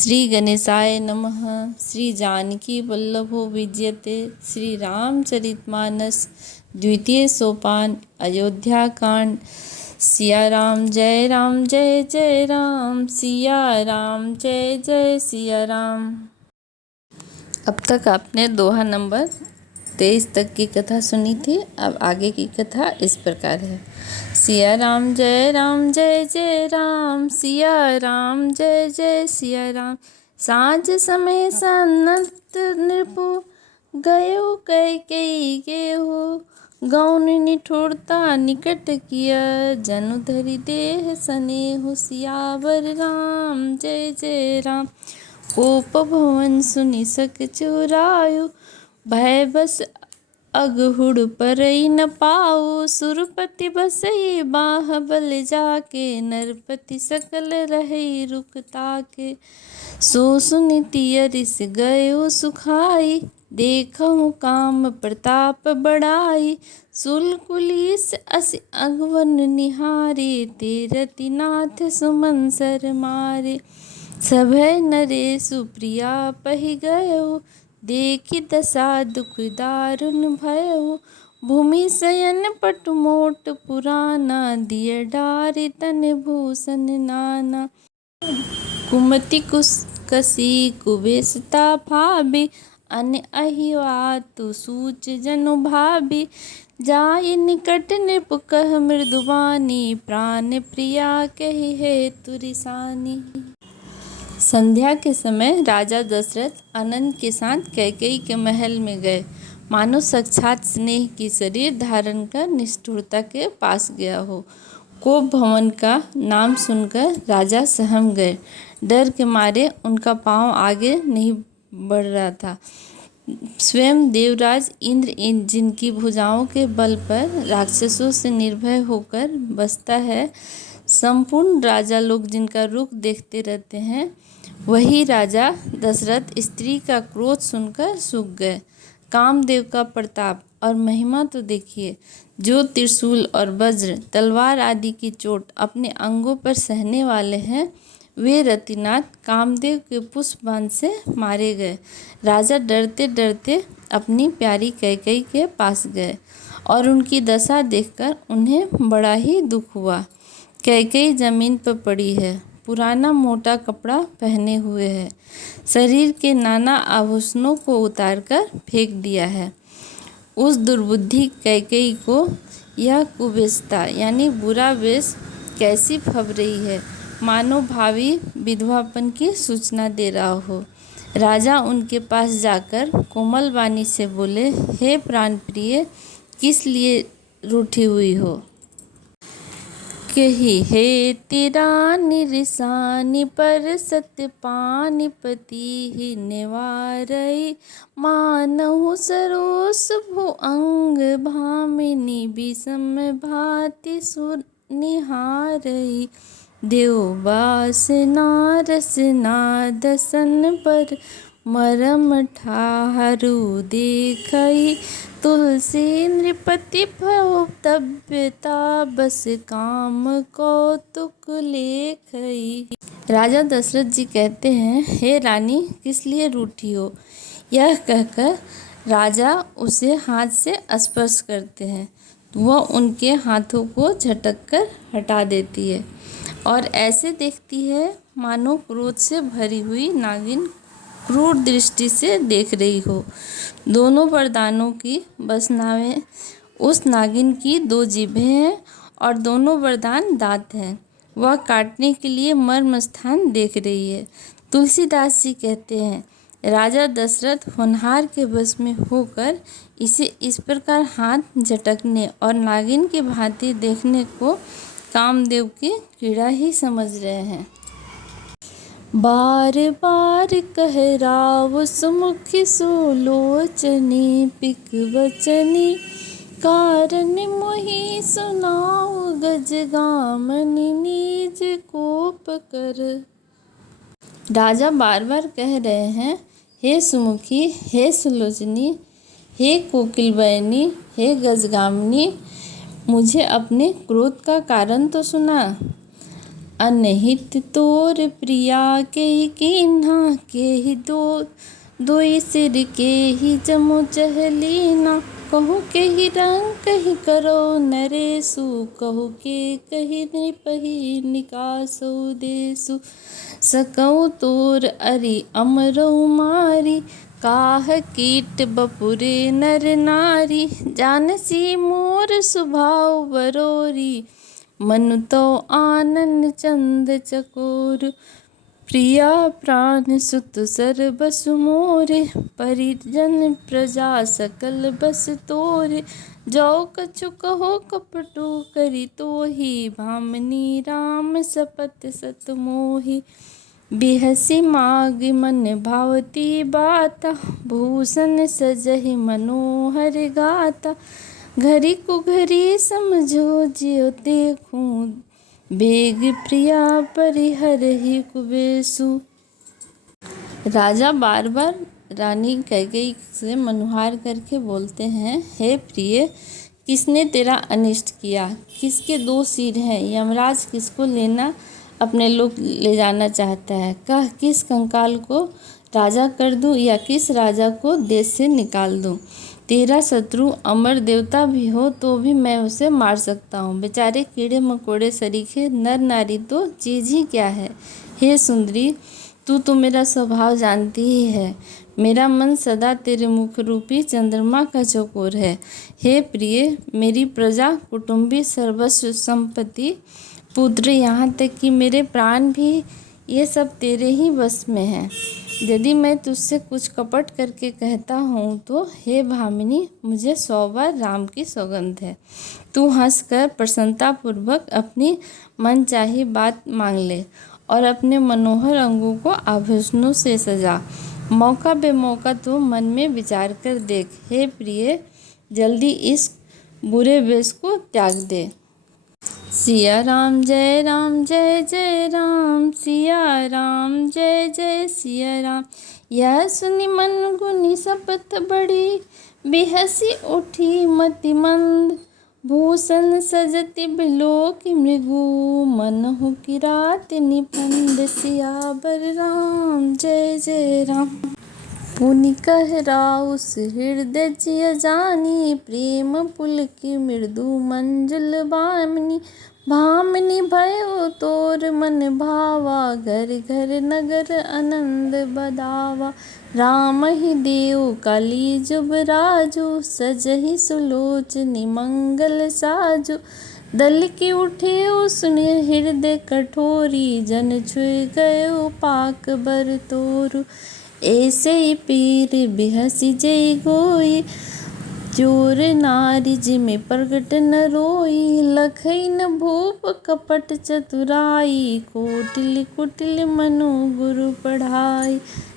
श्री गणेशाय नमः। श्री जानकी वल्लभो विजयते। श्री रामचरितमानस द्वितीय सोपान अयोध्या कांड। सिया राम जय जय राम, सिया राम जय जय सिया राम। अब तक आपने दोहा नंबर 23 तक की कथा सुनी थी। अब आगे की कथा इस प्रकार है। सिया राम जय जय राम, सिया राम जय जय सिया राम। साँझ समय सनत नृपु गयो कैकेयी के हो। गौन निठुरता निकट किया, जनु धरि देह स्नेहु। सियावर राम जय राम, कोप भवन सुनि सक चुरायु। भय बस अगहुड़ परई न पाओ। सुरपति बसई बाहबल जाके, नरपति सकल रहई रुकता के। सो सुनिति अरिस गयो सुखाई, देखहु काम प्रताप बढ़ाई। सुलकुलीस अस अगवन निहारे, तेरति नाथ सुमन सर मारे। सभय नरेशु प्रिया पहि गयो, देखि दशा दुख दारुण भयो। भूमि शयन पटु मोट पुराना, दिय डारि तन भूषण नाना। कुमति कसी कुबेसता भाबी, अन अहिवातु सूच जनु भाबी। जाय निकट नृप कह मृदुवानी, प्राण प्रिया कहि हेतु रिसानी। संध्या के समय राजा दशरथ आनंद के साथ कैकेयी के महल में गए। मानो साक्षात स्नेह की शरीर धारण कर निष्ठुरता के पास गया हो। कोप भवन का नाम सुनकर राजा सहम गए। डर के मारे उनका पांव आगे नहीं बढ़ रहा था। स्वयं देवराज इंद्र जिनकी भुजाओं के बल पर राक्षसों से निर्भय होकर बसता है, संपूर्ण राजा लोग जिनका रुख देखते रहते हैं, वही राजा दशरथ स्त्री का क्रोध सुनकर सूख गए। कामदेव का प्रताप और महिमा तो देखिए। जो त्रिशूल और वज्र, तलवार आदि की चोट अपने अंगों पर सहने वाले हैं, वे रतिनाथ कामदेव के पुष्प बाण से मारे गए। राजा डरते डरते अपनी प्यारी कैकेयी के पास गए और उनकी दशा देखकर उन्हें बड़ा ही दुख हुआ। कैकेयी जमीन पर पड़ी है, पुराना मोटा कपड़ा पहने हुए है, शरीर के नाना आभूषणों को उतारकर फेंक दिया है। उस दुर्बुद्धि कैकेयी को यह कुबेसता यानी बुरा वेश कैसी फब रही है, मानो भावी विधवापन की सूचना दे रहा हो। राजा उनके पास जाकर कोमल वाणी से बोले, हे प्राण प्रिय, किस लिए रूठी हुई हो। कही हे तिरानी रिसानी, पर सत्यपानिपति ही निवारई। मानहु सरोस भु अंग, भामिनी विषम भाति सुनिहारई। देव वासना रसना दसन, पर मरम ठाहरु देखई। तुलसी नृपति भव तब्यता, बस काम कौतुक लेखई। राजा दशरथ जी कहते हैं, हे रानी, किस लिए रूठी हो। यह कहकर राजा उसे हाथ से स्पर्श करते हैं। वह उनके हाथों को झटक कर हटा देती है और ऐसे देखती है मानो क्रोध से भरी हुई नागिन क्रूर दृष्टि से देख रही हो। दोनों वरदानों की बसनावें उस नागिन की 2 जीभें हैं और दोनों वरदान दांत हैं। वह काटने के लिए मर्म स्थान देख रही है। तुलसीदास जी कहते हैं, राजा दशरथ होनहार के बस में होकर इसे इस प्रकार हाथ झटकने और नागिन की भांति देखने को कामदेव की क्रीड़ा ही समझ रहे हैं। बार बार कह राव सुमुखी, सुलोचनी पिक वचनी। कारण मोहि सुनाऊ, गजगामनि निज कोप कर। राजा बार बार कह रहे हैं, हे सुमुखी, हे सुलोचनी, हे कोकिलवाहिनी, हे गजगामिनी, मुझे अपने क्रोध का कारण तो सुना। अनहित तोर प्रिया के कीन्हा के ही दोई सिर के ही जमो चहलीना। कहू के ही रंग कही करो नरेसु कहू के कही नृपहि निकासो देसु। सकऊ तोर अरि अमरौ मारी काह कीट बपुरे नर नारी। जानसी मोर सुभाव बरोरी मनु तो आनंद चंद चकोर। प्रिया प्राण सुत सर बसु मोरे परिजन प्रजा सकल बस तोरे। जो कछु कहो कपटु करी तोहि भामनी राम सपत सत मोहि। बिहसी माग मन भावती बाता भूषण सजहि मनोहर गाता। घरी कुघरी समझो जियो देखूं बेग प्रिया परिहर ही कुबेसु। राजा बार बार रानी कैकेयी से मनुहार करके बोलते हैं, हे प्रिय, किसने तेरा अनिष्ट किया? किसके दो सिर हैं? यमराज किसको लेना अपने लोग ले जाना चाहता है? कह, किस कंकाल को राजा कर दूं या किस राजा को देश से निकाल दूं? तेरा शत्रु अमर देवता भी हो तो भी मैं उसे मार सकता हूँ। बेचारे कीड़े मकोड़े सरीखे नर नारी तो चीज़ ही क्या है। हे सुंदरी, तू तो मेरा स्वभाव जानती ही है। मेरा मन सदा तेरे मुख रूपी चंद्रमा का चकोर है। हे प्रिय, मेरी प्रजा, कुटुंबी, सर्वस्व संपत्ति, पुत्र, यहाँ तक कि मेरे प्राण भी, ये सब तेरे ही बस में है। यदि मैं तुझसे कुछ कपट करके कहता हूँ तो हे भामिनी, मुझे 100 बार राम की सौगंध है। तू हंसकर प्रसन्नतापूर्वक अपनी मनचाही बात मांग ले और अपने मनोहर अंगों को आभूषणों से सजा। मौका बेमौका तो मन में विचार कर देख। हे प्रिय, जल्दी इस बुरे वेश को त्याग दे। सिया राम जय राम सिया राम जय सिया राम। यह सुनि मन गुनी सपत बड़ी बिहसी उठी मति मंद। भूषण सजति बिलोक मृगु मनहु की रात निपंद। सियावर राम जय राम। पुनि कह राउस हृदय जिय जानी प्रेम पुलकी मृदु मंजुल भामिनी। भामिनी भयो तोर मन भावा घर घर नगर आनंद बदावा। राम ही देव काली जुब राजू सजहि सुलोचनी मंगल साजू। दल की उठे सुने हृदय कठोरी जन छुए गयो पाक बर तोरु। ऐसे पीर बिहसी जय गोई चोर नारी जिमे प्रगट न रोई। लखई न भूप कपट चतुराई कोटिल कुटिल मनु गुरु पढ़ाई।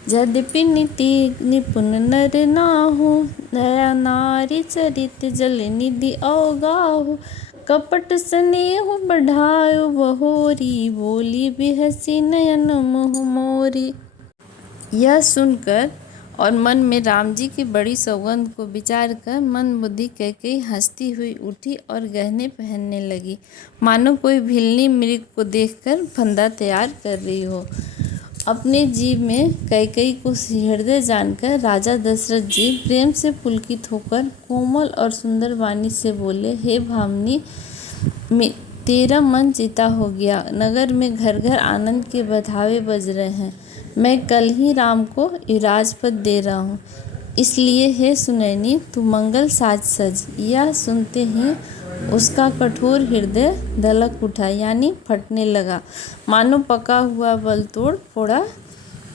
यद्यपि नीति निपुण नर नाहु दया नारी चरित जल निधि अवगाहु। कपट स्नेह बढ़ायो बहोरी बोली बिहसी नयन मुँह मोरी। यह सुनकर और मन में राम जी की बड़ी सौगंध को विचार कर मन बुद्धि कैकेयी हंसती हुई उठी और गहने पहनने लगी, मानो कोई भिलनी मृग को देखकर फंदा तैयार कर रही हो। अपने जीव में कैकेयी को हृदय जानकर राजा दशरथ जी प्रेम से पुलकित होकर कोमल और सुंदर वाणी से बोले, हे भामिनी, तेरा मन चिता हो गया। नगर में घर घर आनंद के बधावे बज रहे हैं। मैं कल ही राम को युवराजपद दे रहा हूँ, इसलिए हे सुनैनी, तू मंगल साज सज। यह सुनते ही उसका कठोर हृदय धलक उठा, यानी फटने लगा, मानो पका हुआ बल तोड़ फोड़ा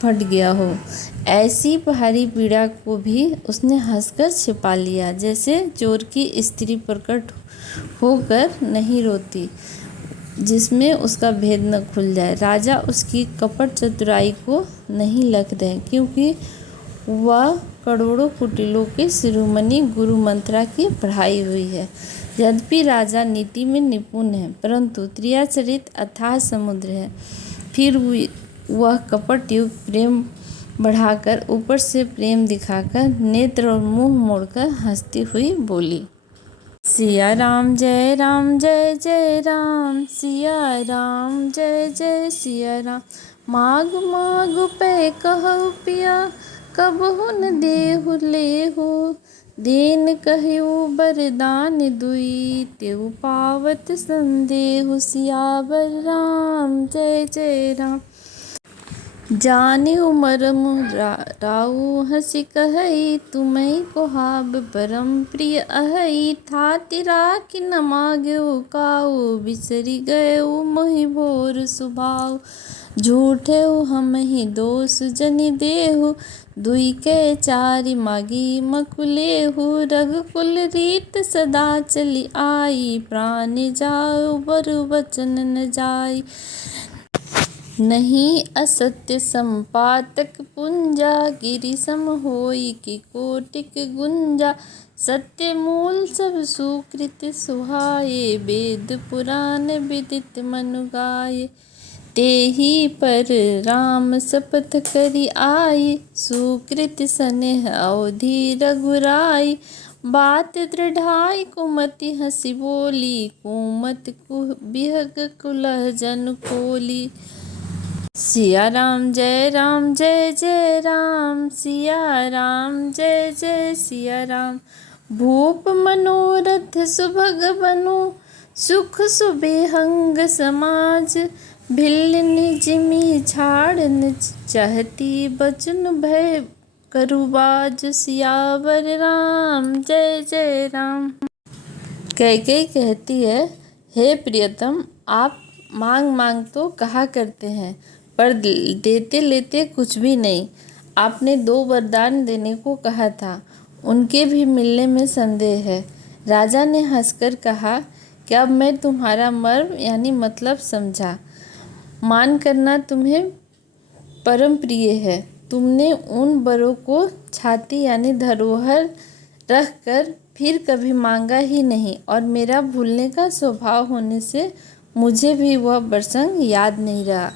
फट गया हो। ऐसी भारी पीड़ा को भी उसने हंसकर छिपा लिया, जैसे चोर की स्त्री प्रकट होकर नहीं रोती जिसमें उसका भेद न खुल जाए। राजा उसकी कपट चतुराई को नहीं लख रहे, क्योंकि वह करोड़ों कुटिलों के शिरोमणि गुरु मंत्रा की पढ़ाई हुई है। यद्यपि राजा नीति में निपुण है, परंतु त्रियाचरित अथाह समुद्र है। फिर वह कपट युक्त प्रेम बढ़ाकर ऊपर से प्रेम दिखाकर नेत्र और मुंह मोड़कर हंसती हुई बोली, सिया राम जय जय राम, सिया राम जय जय सिया राम। माग माग पे कहु पिया, कबहु न देहु लेहु। देन कहु बरदान दुई, तेउ पावत संदेहु। सियावर राम जय जय राम। जानेउ मरम राउ हँसि कहई, तुम्हें कोहाब परम प्रिय अहई। थाति राखि न मागेउ काऊ, बिसरि गएउ मोहि भोर सुभाउ। झूठेउ हमहि दोष जनि देहु, दुई के चारि मागी मकुलेहु। रघुकुल रीत सदा चलि आई, प्राण जाऊ बरु वचन न जाई। नहीं असत्य संपातक पुंजा, गिरि सम होई कि कोटिक गुंजा। सत्य मूल सब सुकृत सुहाए, वेद पुराण विदित मनु गाए। तेहि पर राम शपथ करि आई, सुकृत सनेह अवधि रघुराई। बात दृढ़ाई कुमति हँसि बोली, कुमत बिहग कुलह जन खोली। सिया राम जय जय राम, सिया राम जय जय सिया राम। भूप मनोरथ सुभग बनु, सुख सुबिहंग समाज। भिल्ल निजिमि छाड़न चहती, बचन भय करुबाज। सियावर राम जय जय राम। कैकेयी कहती है, हे प्रियतम, आप मांग मांग तो कहा करते हैं, पर देते लेते कुछ भी नहीं। आपने 2 वरदान देने को कहा था, उनके भी मिलने में संदेह है। राजा ने हंसकर कहा कि अब मैं तुम्हारा मर्म यानी मतलब समझा। मान करना तुम्हें परम प्रिय है। तुमने उन वरों को छाती यानी धरोहर रख कर फिर कभी मांगा ही नहीं, और मेरा भूलने का स्वभाव होने से मुझे भी वह प्रसंग याद नहीं रहा।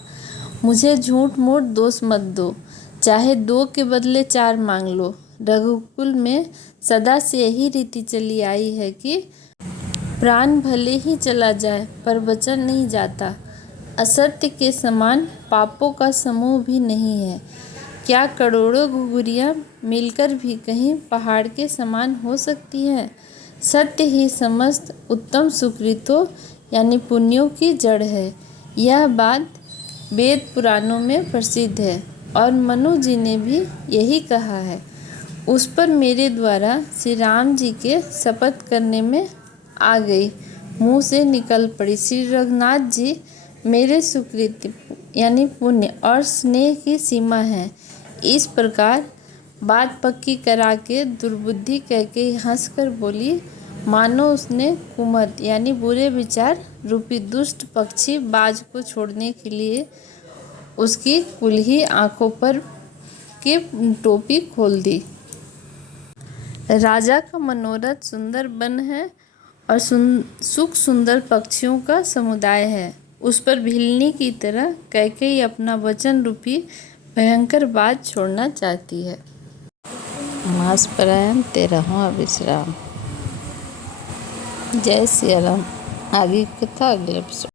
मुझे झूठ मूठ दोष मत दो, चाहे 2 के बदले 4 मांग लो। रघुकुल में सदा से यही रीति चली आई है कि प्राण भले ही चला जाए पर वचन नहीं जाता। असत्य के समान पापों का समूह भी नहीं है। क्या करोड़ों घुघुरियाँ मिलकर भी कहीं पहाड़ के समान हो सकती हैं? सत्य ही समस्त उत्तम सुकृतों यानी पुण्यों की जड़ है। यह बात वेद पुराणों में प्रसिद्ध है, और मनु जी ने भी यही कहा है। उस पर मेरे द्वारा श्री राम जी के शपथ करने में आ गई, मुँह से निकल पड़ी। श्री रघुनाथ जी मेरे सुकृति यानी पुण्य और स्नेह की सीमा है। इस प्रकार बात पक्की करा के दुर्बुद्धि कैकेयी हंसकर बोली, मानो उसने कुमत यानी बुरे विचार रूपी दुष्ट पक्षी बाज को छोड़ने के लिए उसकी कुल्ही आंखों पर की टोपी खोल दी। राजा का मनोरथ सुंदर वन है और सुख सुंदर पक्षियों का समुदाय है। उस पर भिलनी की तरह कैकेयी अपना वचन रूपी भयंकर बात छोड़ना चाहती है। मास परायण 13वां विश्राम। जय सिया राम। आगे कथा अगले एपिसोड।